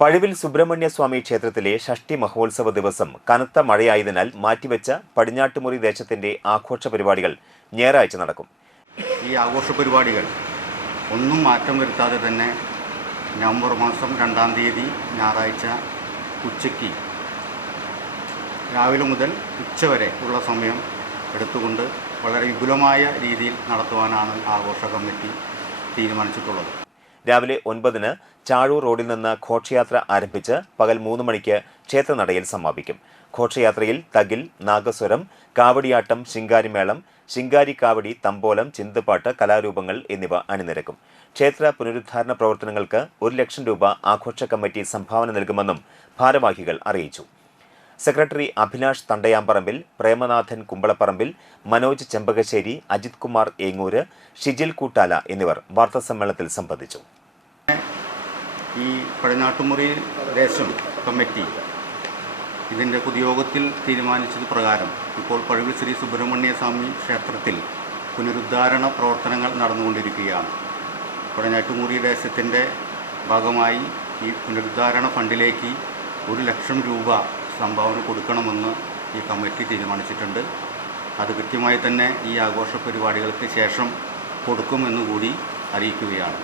പഴുവിൽ സുബ്രഹ്മണ്യസ്വാമി ക്ഷേത്രത്തിലെ ഷഷ്ടി മഹോത്സവ ദിവസം കനത്ത മഴയായതിനാൽ മാറ്റിവെച്ച പടിഞ്ഞാട്ടുമുറി ദേശത്തിന്റെ ആഘോഷ പരിപാടികൾ ഞായറാഴ്ച നടക്കും. ഈ ആഘോഷ പരിപാടികൾ ഒന്നും മാറ്റം വരുത്താതെ തന്നെ നവംബർ മാസം രണ്ടാം തീയതി ഞായറാഴ്ച ഉച്ചയ്ക്ക് രാവിലെ മുതൽ ഉച്ചവരെ ഉള്ള സമയം എടുത്തുകൊണ്ട് വളരെ വിപുലമായ രീതിയിൽ നടത്തുവാനാണ് ആഘോഷ കമ്മിറ്റി തീരുമാനിച്ചിട്ടുള്ളത്. രാവിലെ ഒൻപതിന് ചാഴൂർ റോഡിൽ നിന്ന് ഘോഷയാത്ര ആരംഭിച്ച് പകൽ മൂന്ന് മണിക്ക് ക്ഷേത്രനടയിൽ സമാപിക്കും. ഘോഷയാത്രയിൽ തകിൽ നാഗസ്വരം കാവടിയാട്ടം ശിങ്കാരിമേളം ശിങ്കാരി കാവടി തമ്പോലം ചിന്തുപാട്ട് കലാരൂപങ്ങൾ എന്നിവ അണിനിരക്കും. ക്ഷേത്ര പുനരുദ്ധാരണ പ്രവർത്തനങ്ങൾക്ക് ഒരു ലക്ഷം രൂപ ആഘോഷ കമ്മിറ്റി സംഭാവന നൽകുമെന്നും ഭാരവാഹികൾ അറിയിച്ചു. സെക്രട്ടറി അഭിലാഷ് തണ്ടയാമ്പറമ്പിൽ പ്രേമനാഥൻ കുമ്പളപ്പറമ്പിൽ മനോജ് ചെമ്പകശ്ശേരി അജിത് കുമാർ ഏങ്ങൂര് ഷിജിൽ കൂട്ടാല എന്നിവർ വാർത്താസമ്മേളനത്തിൽ സംബന്ധിച്ചു. ഈ പടിഞ്ഞാട്ടുമുറി ദേശം കമ്മിറ്റി ഇതിന്റെ പൊതുയോഗത്തിൽ തീരുമാനിച്ചത് പ്രകാരം ഇപ്പോൾ പഴുവിൽ ശ്രീ സുബ്രഹ്മണ്യ സ്വാമി ക്ഷേത്രത്തിൽ പുനരുദ്ധാരണ പ്രവർത്തനങ്ങൾ നടന്നുകൊണ്ടിരിക്കുകയാണ്. പടിഞ്ഞാട്ടുമുറി ദേശത്തിന്റെ ഭാഗമായി ഈ പുനരുദ്ധാരണ ഫണ്ടിലേക്ക് ഒരു ലക്ഷം രൂപ സംഭാവന കൊടുക്കണമെന്ന് ഈ കമ്മിറ്റി തീരുമാനിച്ചിട്ടുണ്ട്. അത് കൃത്യമായി തന്നെ ഈ ആഘോഷ പരിപാടികൾക്ക് ശേഷം കൊടുക്കുമെന്നുകൂടി അറിയിക്കുകയാണ്.